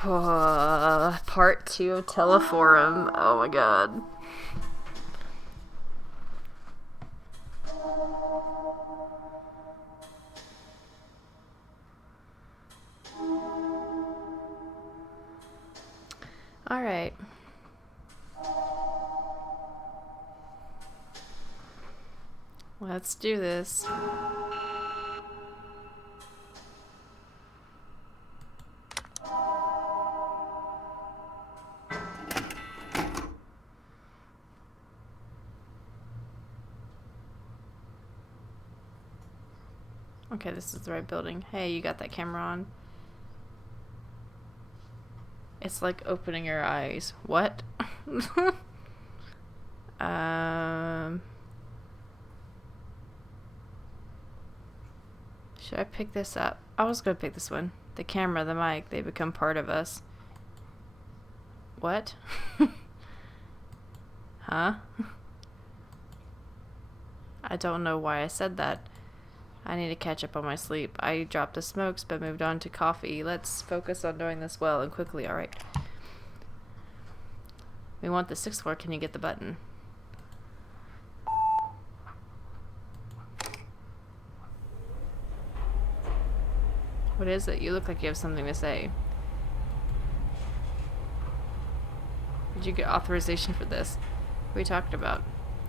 Part 2 of Teleforum. Oh my god. Alright. Let's do this. Okay, this is the right building. Hey, you got that camera on? It's like opening your eyes. What? Should I pick this up? I was gonna pick this one. The camera, the mic, they become part of us. What? Huh? I don't know why I said that. I need to catch up on my sleep. I dropped the smokes but moved on to coffee. Let's focus on doing this well and quickly. Alright. We want the 6th floor. Can you get the button? What is it? You look like you have something to say. Did you get authorization for this? We talked about.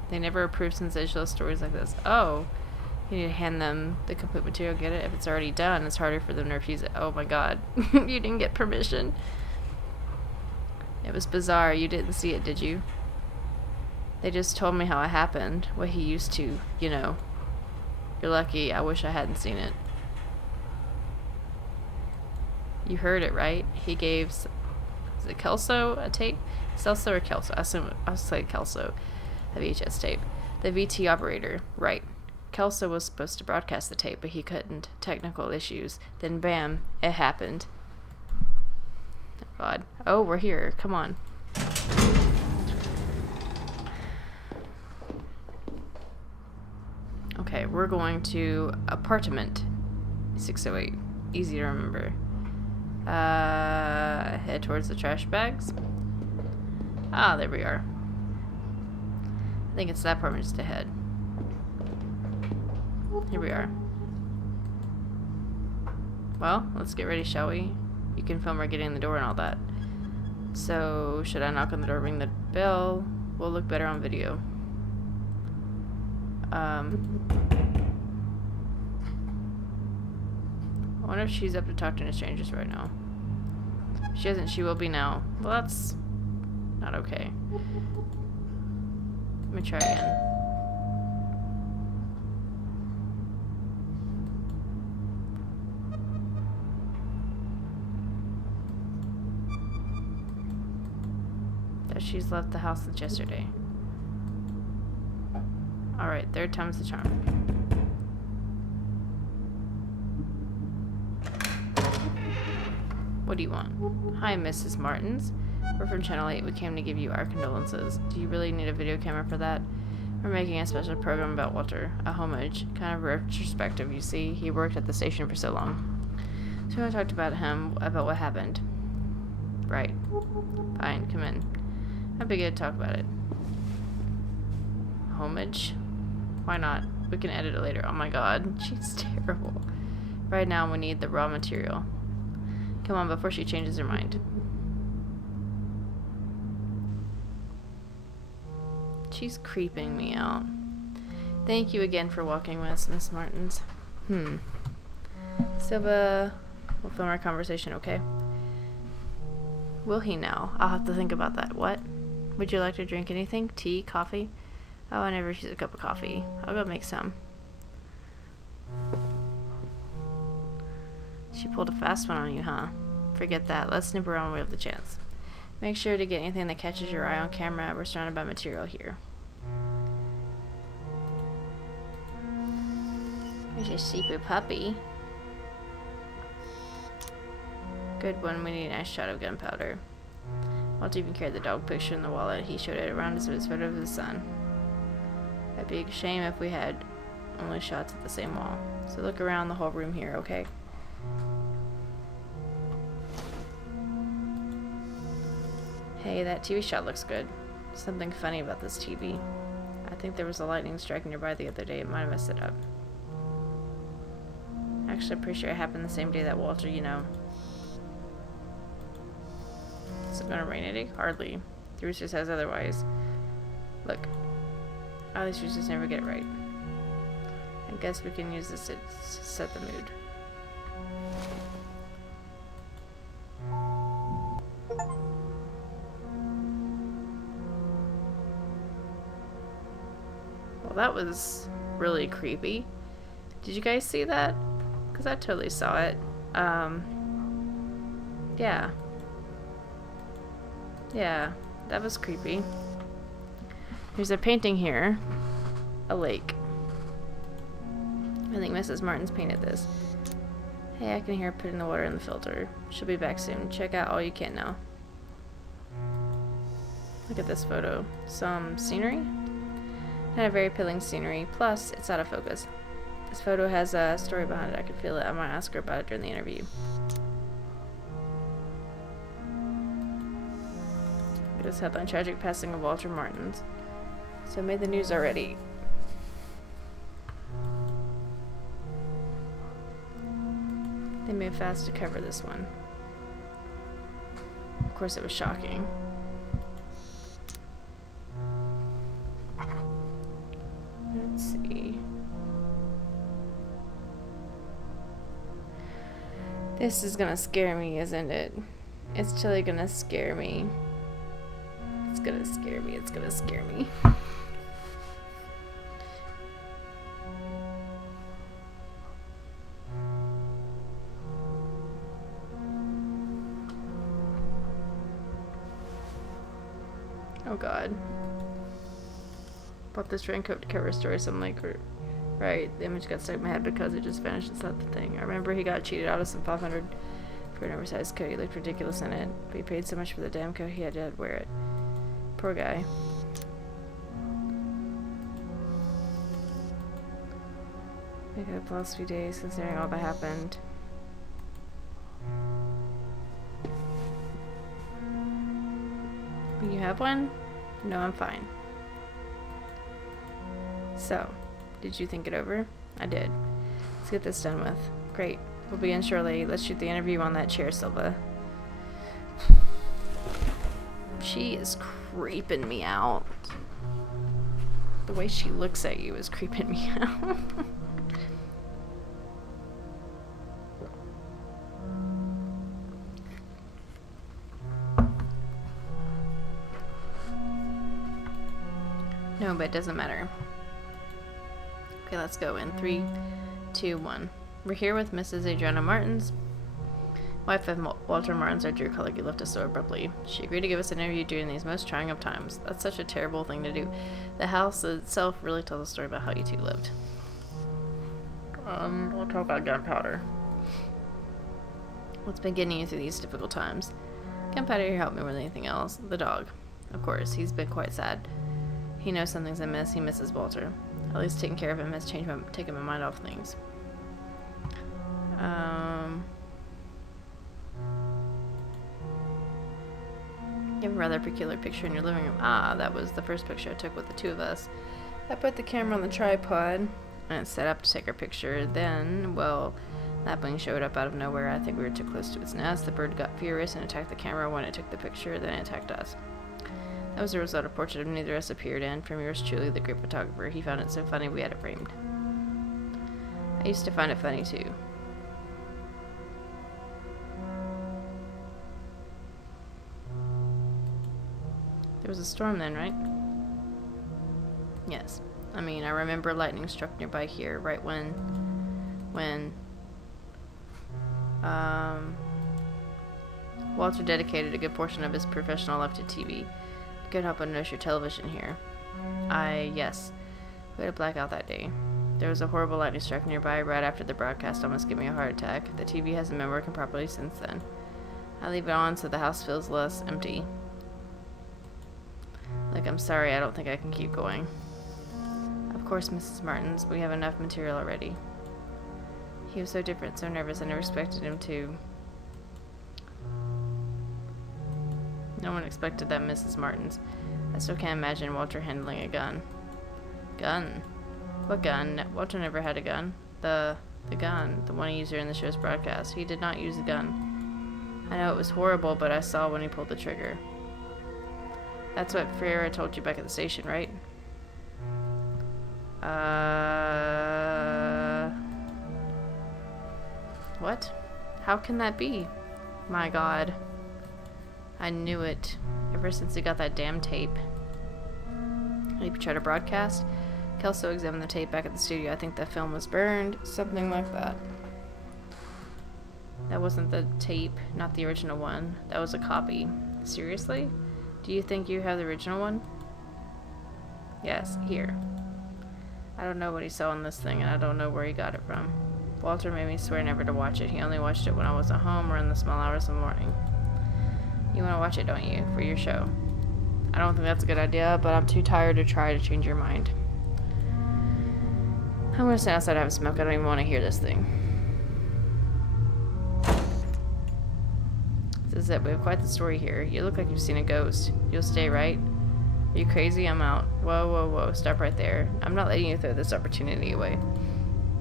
They never approve sensational stories like this. Oh. You need to hand them the complete material. Get it? If it's already done, it's harder for them to refuse it. Oh my god. You didn't get permission. It was bizarre. You didn't see it, did you? They just told me how it happened. What he used to, you know. You're lucky. I wish I hadn't seen it. You heard it, right? He gave... Is it Kelso a tape? Celso or Kelso? I assume I'll say Kelso. A VHS tape. The VT operator. Right. Kelso was supposed to broadcast the tape, but he couldn't. Technical issues. Then bam, it happened. Oh god. Oh, we're here. Come on. Okay, we're going to apartment 608. Easy to remember. Head towards the trash bags. Ah, there we are. I think it's that apartment just ahead. Here we are. Well, let's get ready, shall we? You can film her getting in the door and all that. So, should I knock on the door, ring the bell? We'll look better on video. I wonder if she's up to talk to any strangers right now. If she isn't, she will be now. Well, that's not okay. Let me try again. She's left the house since yesterday. Alright, 3rd time's the charm. What do you want? Hi, Mrs. Martins. We're from Channel 8. We came to give you our condolences. Do you really need a video camera for that? We're making a special program about Walter. A homage. Kind of retrospective, you see. He worked at the station for so long. So I talked about him, about what happened. Right. Fine, come in. I'd be good to talk about it. Homage? Why not? We can edit it later. Oh my god, she's terrible. Right now we need the raw material. Come on, before she changes her mind. She's creeping me out. Thank you again for walking with us, Miss Martins. Silva, we'll film our conversation, okay? Will he now? I'll have to think about that. What? Would you like to drink anything? Tea? Coffee? Oh, I never use a cup of coffee. I'll go make some. She pulled a fast one on you, huh? Forget that. Let's snip around when we have the chance. Make sure to get anything that catches your eye on camera. We're surrounded by material here. There's a secret puppy. Good one. We need a nice shot of gunpowder. Walter even carried the dog picture in the wallet. He showed it around as his photo of his son. It'd be a shame if we had only shots at the same wall. So look around the whole room here, okay? Hey, that TV shot looks good. Something funny about this TV. I think there was a lightning strike nearby the other day. It might have messed it up. Actually, I'm pretty sure it happened the same day that Walter, you know. Is it gonna rain today? Hardly. The rooster says otherwise. Look. All these roosters never get it right. I guess we can use this to set the mood. Well, that was really creepy. Did you guys see that? Because I totally saw it. Yeah. Yeah, that was creepy. There's a painting here. A lake. I think Mrs. Martin's painted this. Hey, I can hear her putting the water in the filter. She'll be back soon. Check out all you can now. Look at this photo. Some scenery? Not a very appealing scenery. Plus, it's out of focus. This photo has a story behind it. I can feel it. I might ask her about it during the interview. It is headline: tragic passing of Walter Martins. So it made the news already. They moved fast to cover this one. Of course, it was shocking. Let's see. This is gonna scare me, isn't it? It's totally gonna scare me. It's gonna scare me. It's gonna scare me. Oh god. Bought this raincoat to cover a story, so I'm like, right, the image got stuck in my head because it just vanished. It's not the thing. I remember he got cheated out of some 500 for an oversized coat. He looked ridiculous in it, but he paid so much for the damn coat he had to wear it. Poor guy. Make it up the last few days, considering all that happened. You have one? No, I'm fine. So, did you think it over? I did. Let's get this done with. Great. We'll begin shortly. Let's shoot the interview on that chair, Silva. She is creeping me out. The way she looks at you is creeping me out. No, but it doesn't matter. Okay, let's go in 3, 2, 1. We're here with Mrs. Adriana Martins, wife of Walter Martins, our dear colleague who left us so abruptly. She agreed to give us an interview during these most trying of times. That's such a terrible thing to do. The house itself really tells a story about how you two lived. We'll talk about gunpowder. What's been getting you through these difficult times? Gunpowder here helped me more than anything else. The dog. Of course, he's been quite sad. He knows something's amiss. He misses Walter. At least taking care of him has taken my mind off things. You have a rather peculiar picture in your living room. Ah, that was the first picture I took with the two of us. I put the camera on the tripod and set up to take our picture. Then, well, that wing showed up out of nowhere. I think we were too close to its nest. The bird got furious and attacked the camera when it took the picture. Then it attacked us. That was the result. A portrait of neither of us appeared, and from yours truly, the great photographer. He found it so funny we had it framed. I used to find it funny too. There was a storm then, right? Yes. I mean, I remember lightning struck nearby here, right when Walter dedicated a good portion of his professional life to TV. Couldn't help but notice your television here. Yes. We had a blackout that day. There was a horrible lightning strike nearby right after the broadcast almost gave me a heart attack. The TV hasn't been working properly since then. I leave it on so the house feels less empty. Look, I'm sorry, I don't think I can keep going. Of course, Mrs. Martins, we have enough material already. He was so different, so nervous, I never expected him to. No one expected that, Mrs. Martins. I still can't imagine Walter handling a gun. Gun? What gun? Walter never had a gun. The gun. The one he used during the show's broadcast. He did not use a gun. I know it was horrible, but I saw when he pulled the trigger. That's what Ferreira told you back at the station, right? What? How can that be? My God. I knew it. Ever since he got that damn tape. He tried to broadcast. Kelso examined the tape back at the studio. I think the film was burned. Something like that. That wasn't the tape, not the original one. That was a copy. Seriously? Do you think you have the original one? Yes, here. I don't know what he saw in this thing, and I don't know where he got it from. Walter made me swear never to watch it. He only watched it when I was at home or in the small hours of the morning. You want to watch it, don't you? For your show. I don't think that's a good idea, but I'm too tired to try to change your mind. I'm going to stand outside and have a smoke. I don't even want to hear this thing. This is it. We have quite the story here. You look like you've seen a ghost. You'll stay, right? Are you crazy? I'm out. Whoa, whoa, whoa. Stop right there. I'm not letting you throw this opportunity away.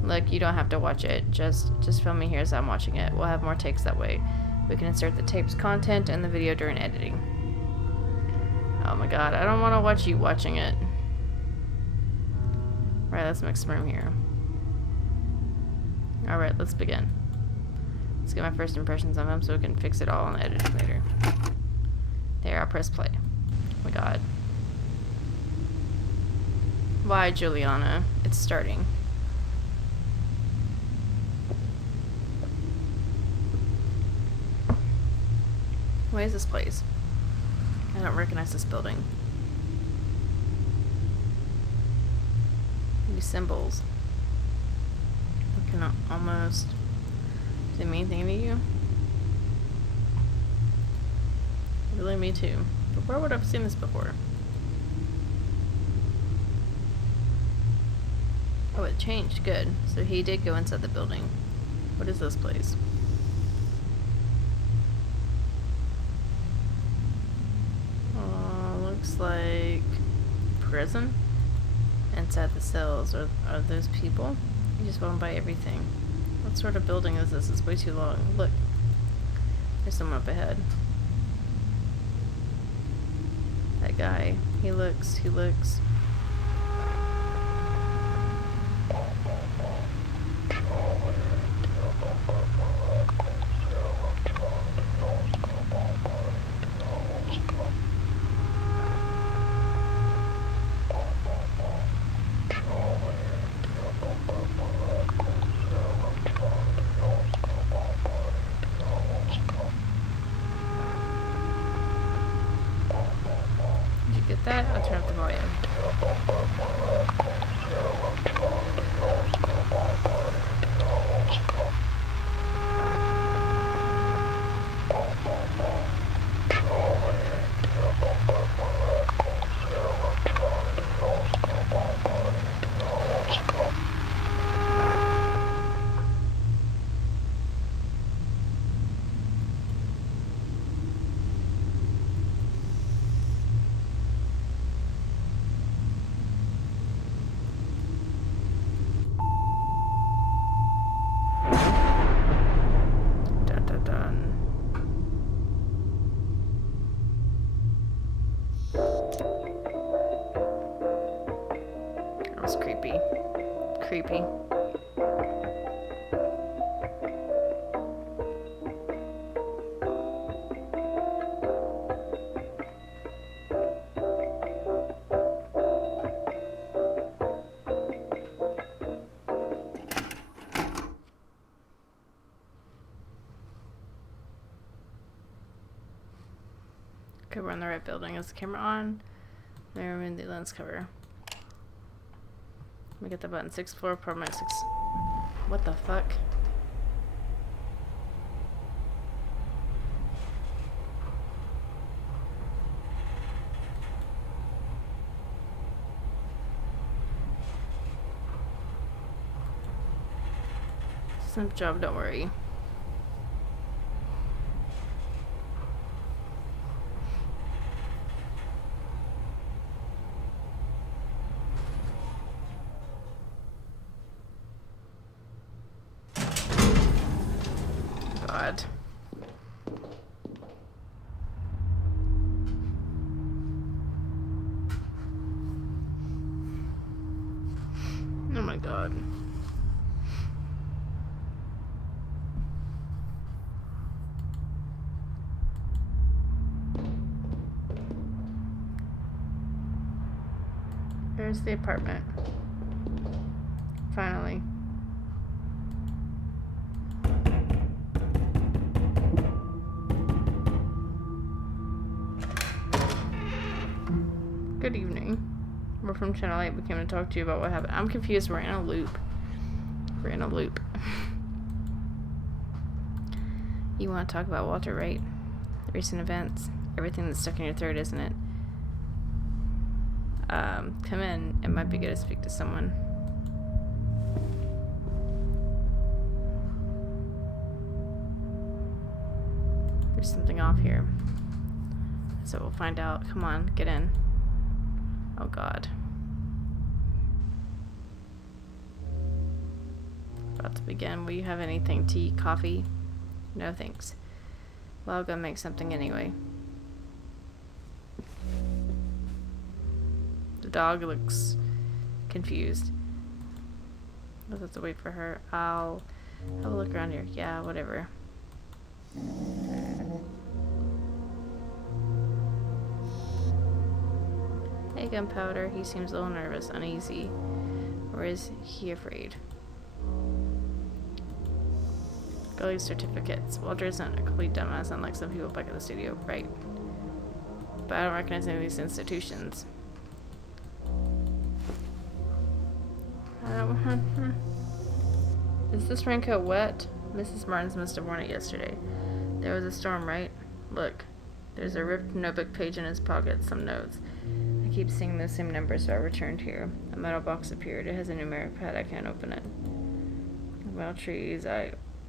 Look, you don't have to watch it. Just film me here as I'm watching it. We'll have more takes that way. We can insert the tape's content and the video during editing. Oh my God, I don't want to watch you watching it. Right, let's make some room here. Alright, let's begin. Let's get my first impressions of him so we can fix it all and edit it later. There, I'll press play. Oh my God. Why, Juliana? It's starting. What is this place? I don't recognize this building. These symbols. I can almost... Does it mean anything to you? Really, me too. But where would I have seen this before? Oh, it changed. Good. So he did go inside the building. What is this place? Looks like prison. Inside the cells are those people? You just won't buy everything. What sort of building is this? It's way too long. Look. There's someone up ahead. That guy. He looks. Get that? I'll turn up the volume. Creepy. Okay, we're in the right building. Is the camera on? There, in the lens cover. Let me get the button. 6th floor, apartment 6. What the fuck? Some job, don't worry. God. Oh my God. There's the apartment. Finally. Good evening. We're from Channel 8. We came to talk to you about what happened. I'm confused. We're in a loop. We're in a loop. You want to talk about Walter, right? Recent events. Everything that's stuck in your throat, isn't it? Come in. It might be good to speak to someone. There's something off here. So we'll find out. Come on, get in. Oh God. About to begin. Will you have anything? Tea? Coffee? No thanks. Well, I'll go make something anyway. The dog looks confused. I'll have to wait for her. I'll have a look around here. Yeah, whatever. Hey, Gunpowder. He seems a little nervous, uneasy. Or is he afraid? Girly certificates. Walter isn't a complete dumbass, unlike some people back at the studio, right? But I don't recognize any of these institutions. Is this raincoat wet? Mrs. Martins must have worn it yesterday. There was a storm, right? Look, there's a ripped notebook page in his pocket, some notes. I keep seeing the same number, so I returned here. A metal box appeared. It has a numeric pad. I can't open it. Wild trees,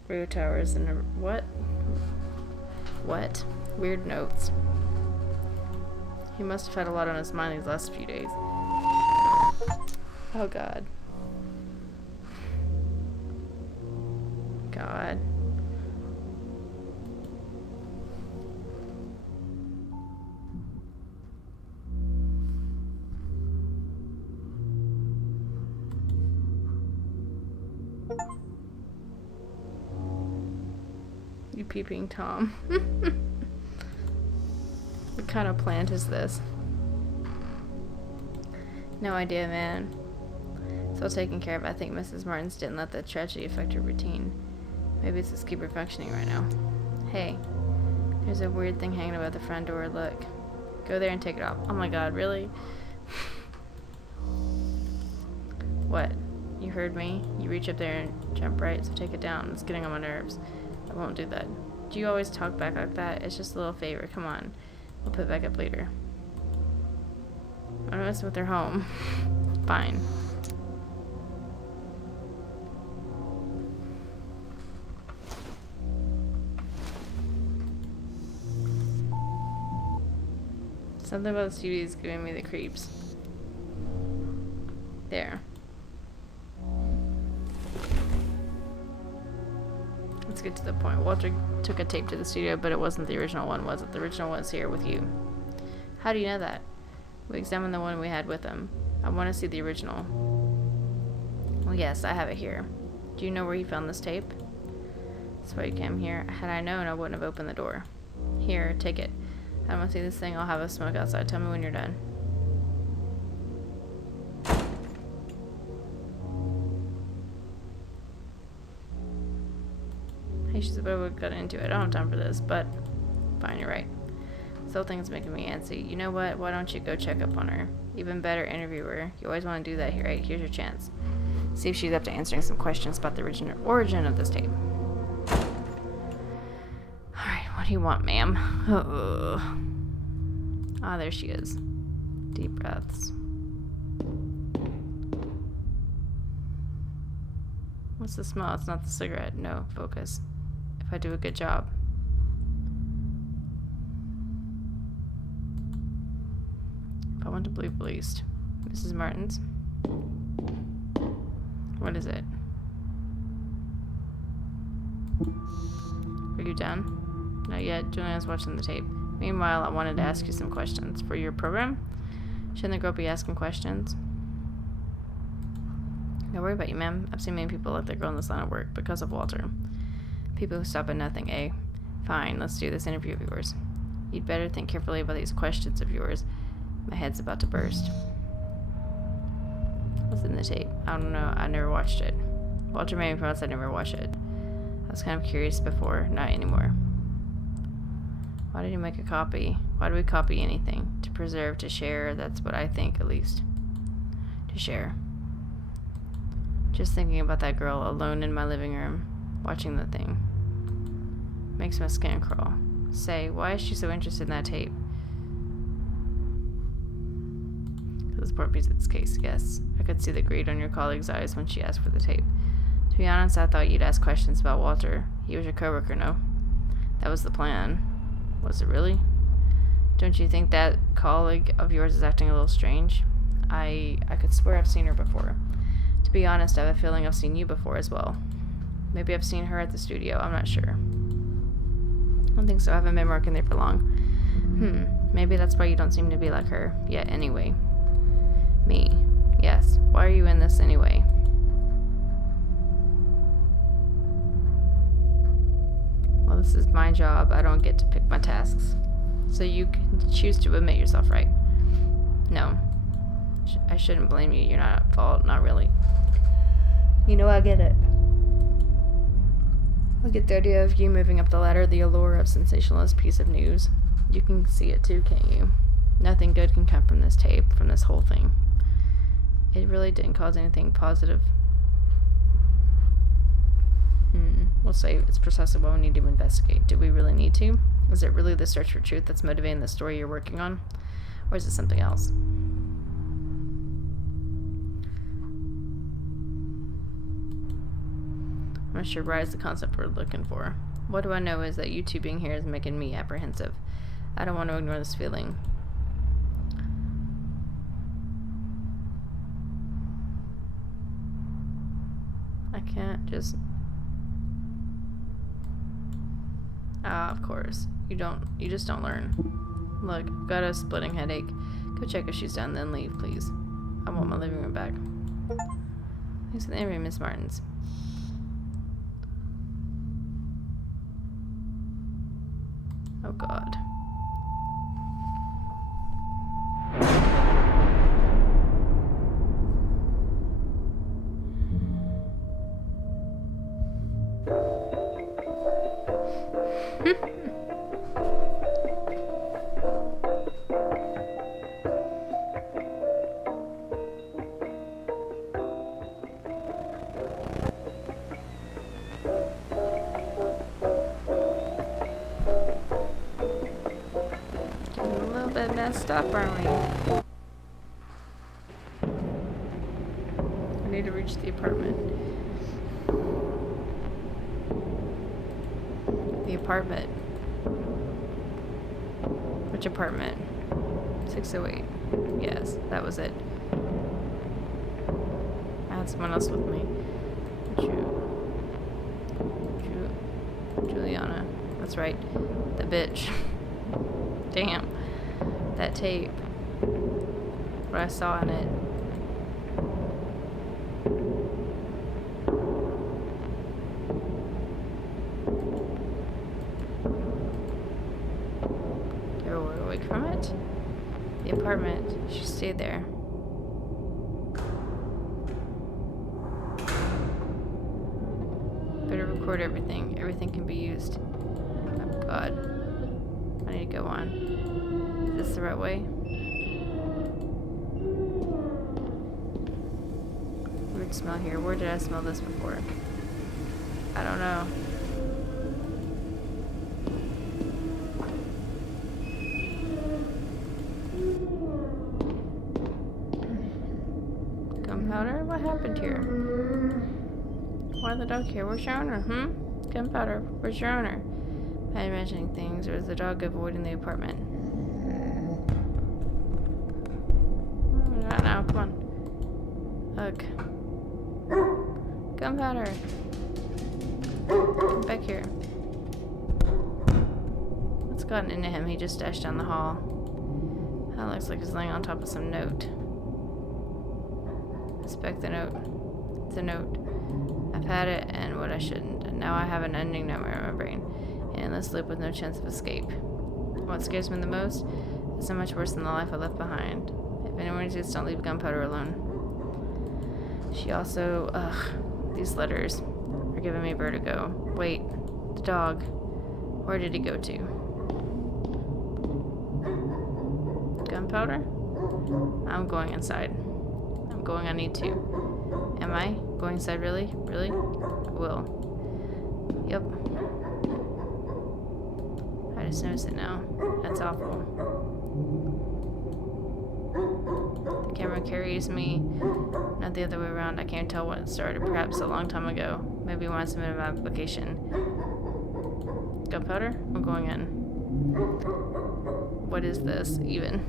radio towers, and what? What? Weird notes. He must have had a lot on his mind these last few days. Oh God. God. You peeping Tom. What kind of plant is this? No idea, man. It's all taken care of. I think Mrs. Martins didn't let the tragedy affect her routine. Maybe it's just keep her functioning right now. Hey, there's a weird thing hanging above the front door. Look. Go there and take it off. Oh my God, really? What? You heard me? You reach up there and jump right, so take it down. It's getting on my nerves. I won't do that. Do you always talk back like that? It's just a little favor. Come on. We'll put it back up later. I'm messing with their home. Fine. Something about the studio is giving me the creeps. There. Let's get to the point. Walter took a tape to the studio, but it wasn't the original one, was it? The original one's here with you. How do you know that? We examined the one we had with him. I want to see the original. Well, yes, I have it here. Do you know where he found this tape? That's why you came here. Had I known, I wouldn't have opened the door. Here, take it. I don't want to see this thing. I'll have a smoke outside. Tell me when you're done. Hey, she's about to get into it. I don't have time for this, but fine, you're right. This whole thing is making me antsy. You know what? Why don't you go check up on her? Even better, interview her. You always want to do that here, right? Here's your chance. See if she's up to answering some questions about the origin of this tape. Alright, what do you want, ma'am? Ah, there she is. Deep breaths. What's the smell? It's not the cigarette. No, focus. If I do a good job. If I want to believe the least. Mrs. Martins? What is it? Are you done? Not yet. Juliana's watching the tape. Meanwhile, I wanted to ask you some questions. For your program? Shouldn't the girl be asking questions? Don't worry about you, ma'am. I've seen many people let their girl in this line of work because of Walter. People who stop at nothing, eh? Fine, let's do this interview of yours. You'd better think carefully about these questions of yours. My head's about to burst. What's in the tape? I don't know. I never watched it. Walter made me promise I'd never watch it. I was kind of curious before, not anymore. Why did you make a copy? Why do we copy anything? To preserve, to share, that's what I think, at least. To share. Just thinking about that girl alone in my living room, watching the thing. Makes my skin crawl. Say, why is she so interested in that tape? This is the important piece of this case, yes. I could see the greed on your colleague's eyes when she asked for the tape. To be honest, I thought you'd ask questions about Walter. He was your coworker, no? That was the plan. Was it really? Don't you think that colleague of yours is acting a little strange? I could swear I've seen her before. To be honest, I have a feeling I've seen you before as well. Maybe I've seen her at the studio, I'm not sure. I don't think so, I haven't been working there for long. Maybe that's why you don't seem to be like her yet anyway. Me. Yes. Why are you in this anyway? Well, this is my job. I don't get to pick my tasks. So you can choose to admit yourself, right? No. I shouldn't blame you. You're not at fault. Not really. You know, I get it. I get the idea of you moving up the ladder, the allure of sensationalist piece of news. You can see it too, can't you? Nothing good can come from this tape, from this whole thing. It really didn't cause anything positive. We'll say it's precisely why we need to investigate. Do we really need to? Is it really the search for truth that's motivating the story you're working on? Or is it something else? I'm not sure right is the concept we're looking for. What do I know is that you two being here is making me apprehensive. I don't want to ignore this feeling. I can't just... of course. You just don't learn. Look, I've got a splitting headache. Go check if she's done, then leave, please. I want my living room back. Thanks for the interview, Miss Martins. Oh, God. Messed up, aren't we? I need to reach the apartment. The apartment. Which apartment? 608. Yes, that was it. I had someone else with me. Juliana. That's right. The bitch. Damn. That tape. What I saw in it. Get awake from it? The apartment. She stayed there. Better record everything. Everything can be used. Oh, God. I need to go on. Is this the right way? Weird smell here. Where did I smell this before? I don't know. Gunpowder? What happened here? Why the dog here? Where's your owner? Gunpowder. Where's your owner? Am I imagining things, or is the dog avoiding the apartment? Not now, come on. Ugh. Gunpowder. Come back here. gotten into him. He just dashed down the hall. That looks like he's laying on top of some note. Inspect the note. It's a note. I've had it and what I shouldn't. And now I have an ending nightmare in my brain. An endless loop with no chance of escape. What scares me the most is so much worse than the life I left behind. If anyone exists, don't leave gunpowder alone. She also... these letters are giving me vertigo. Wait. The dog. Where did he go to? Gunpowder? I'm going inside. I'm going, I need to. Am I? Going inside, really? Really? I will. Yep. I just noticed it now. That's awful. The camera carries me, not the other way around. I can't tell when it started. Perhaps a long time ago. Maybe when I submitted my application. Gunpowder? I'm going in. What is this, even?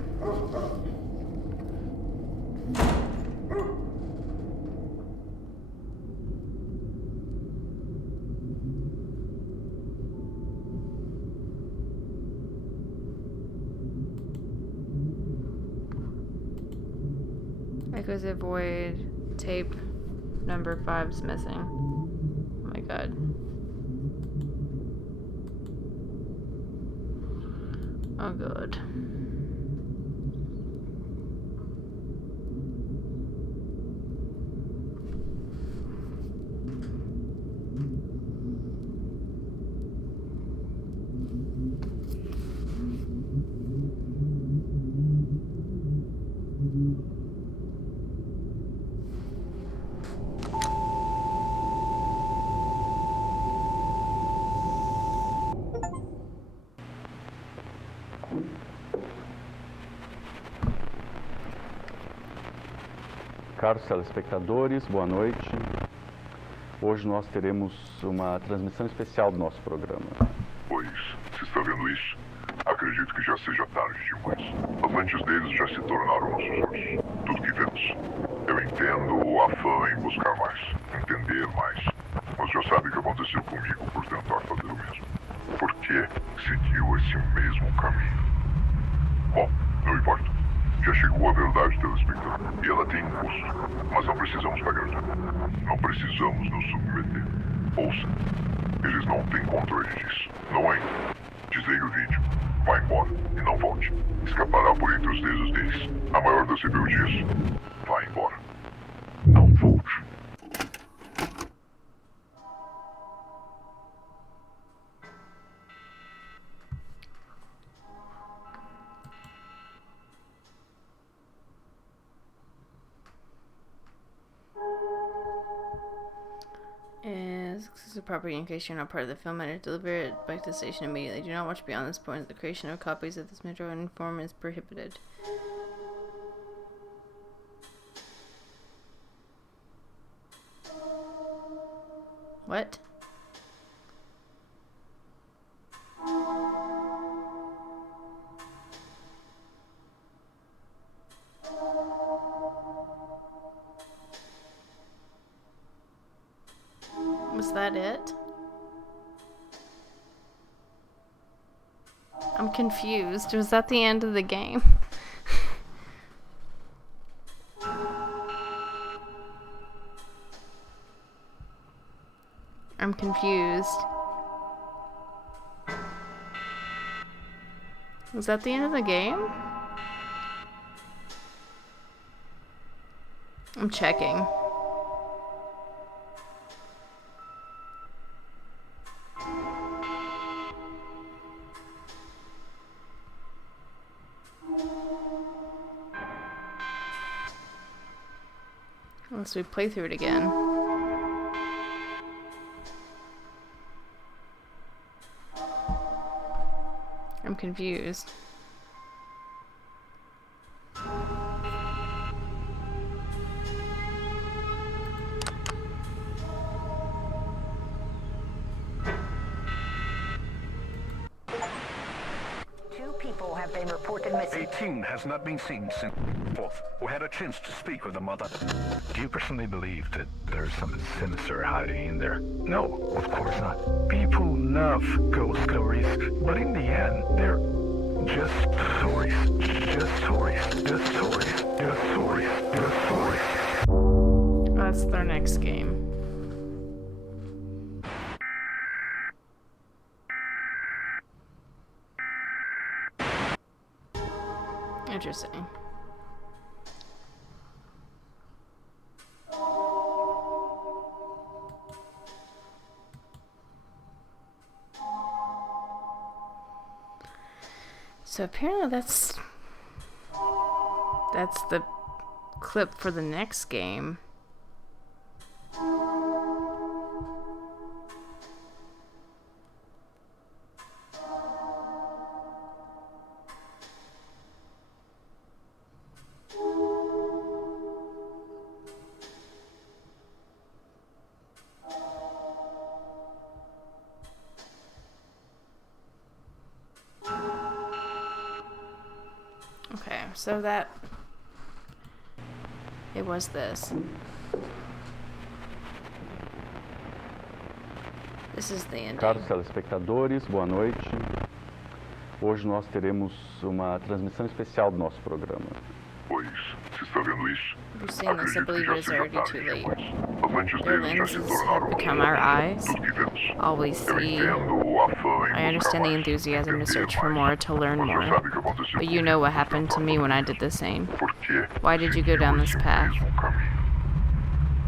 Echoes of void. Tape number 5's missing. Oh my god. Oh god. Caros telespectadores, boa noite. Hoje nós teremos uma transmissão especial do nosso programa. Pois, se está vendo isso, acredito que já seja tarde demais. As lentes deles já se tornaram nossos olhos. Tudo que vemos. Eu entendo o afã em buscar mais, entender mais. Mas já sabe o que aconteceu comigo por tentar fazer o mesmo. Por que seguiu esse mesmo caminho? Bom, não importa. Já chegou a verdade, telespectador. E ela tem um custo. Mas não precisamos pagar tudo. Não precisamos nos submeter. Ouça. Eles não têm controle disso. Não entre. Desligue o vídeo. Vá embora. E não volte. Escapará por entre os dedos deles. A maior das rebeldias. Vá embora. Não volte. Is exclusive property in case you're not part of the film editor. Deliver it back to the station immediately. Do not watch beyond this point. The creation of copies of this metro form is prohibited. What? Was that it? I'm confused. Was that the end of the game? I'm confused. Was that the end of the game? I'm checking. Unless we play through it again. I'm confused. people have been reported missing. 18 has not been seen since 4th. We had a chance to speak with the mother. Do you personally believe that there's something sinister hiding in there? No, of course not. People love ghost stories, but in the end, they're just stories. Just stories. Just stories. Just stories. Just stories. That's their next game. Interesting. So apparently that's the clip for the next game. Okay, so that it was this. This is the ending. Caros telespectadores, boa noite. Hoje nós teremos uma transmissão especial do nosso programa. Pois, se está vendo isso, If you've seen this, I acredito que believe já it is seja already tarde too late. demais. As lentes Their deles já se lenses tornaram have become our eyes. tudo que vemos. All we Eu see. entendo a fã em I understand the buscar mais, enthusiasm to entender search for mais. more, to learn Mas já more. sabe o que aconteceu But you comigo know what no happened to me when I did the same. Por quê? Why did you go down this path? Mesmo caminho.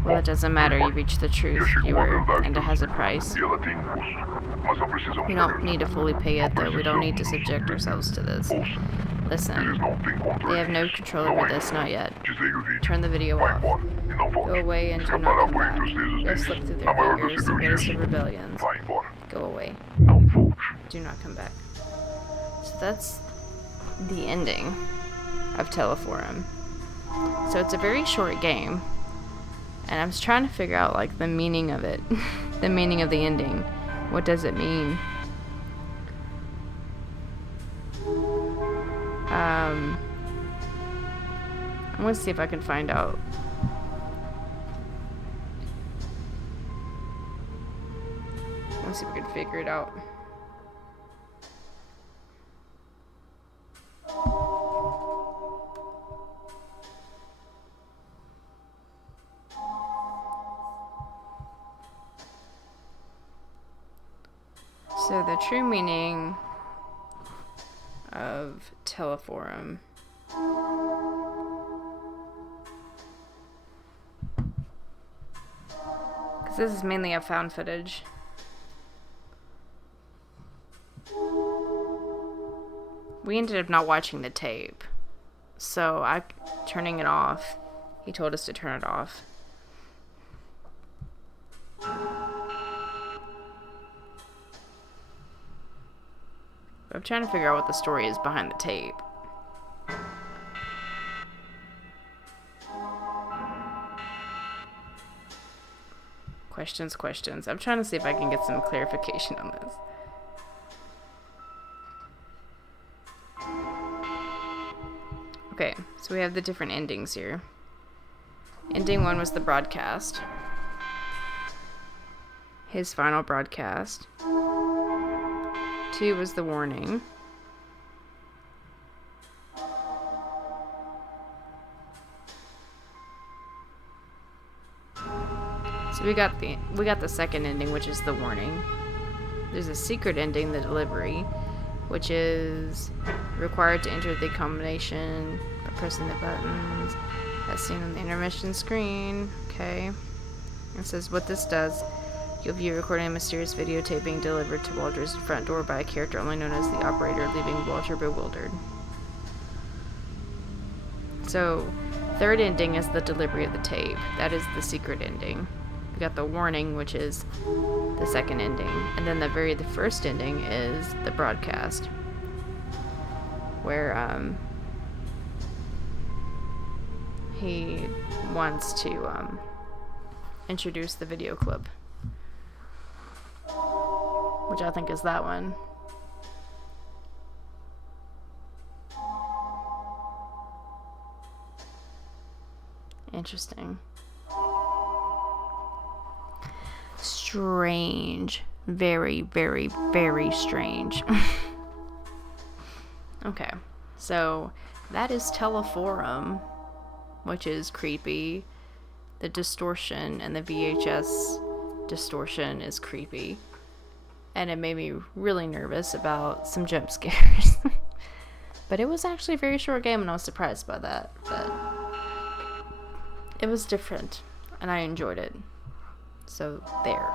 Well, it doesn't matter. You reached the Já truth. chegou You a were, verdade and it has a price. e ela tem um custo. Mas não precisamos We don't perder need to tempo. fully pay it, though. We don't need to Não subject ourselves to this. Ouça, eles Listen, não têm controle they have no disso. control Não over ainda. this, not yet. Desligue o vídeo. Turn the video Vai off. embora e não volte. Go away and do not Escapará come por back. entre os dedos Go deles. slip through A their maior fingers, dos greatest of rebeldias. rebellions. Vai embora. Go away. Não volte. Do not come back. So that's the ending of Teleforum. So it's a very short game. And I was trying to figure out, like, the meaning of it. The meaning of the ending. What does it mean? I'm gonna see if I can find out. I wanna see if we can figure it out. So the true meaning of Teleforum. Because this is mainly a found footage. We ended up not watching the tape. So turning it off. He told us to turn it off. I'm trying to figure out what the story is behind the tape. Questions. I'm trying to see if I can get some clarification on this. Okay, so we have the different endings here. Ending 1 was the broadcast. His final broadcast. 2 was the warning. So we got the second ending, which is the warning. There's a secret ending, the delivery, which is required to enter the combination by pressing the buttons as seen on the intermission screen. Okay. It says what this does. You'll view recording a mysterious videotape being delivered to Walter's front door by a character only known as the operator, leaving Walter bewildered. So, third ending is the delivery of the tape. That is the secret ending. We got the warning, which is the second ending. And then the first ending is the broadcast. Where, he wants to, introduce the video clip. Which I think is that one. Interesting. Strange. Very, very, very strange. Okay. So, that is Teleforum, which is creepy. The distortion and the VHS distortion is creepy. And it made me really nervous about some jump scares. But it was actually a very short game, and I was surprised by that. But it was different, and I enjoyed it. So, there.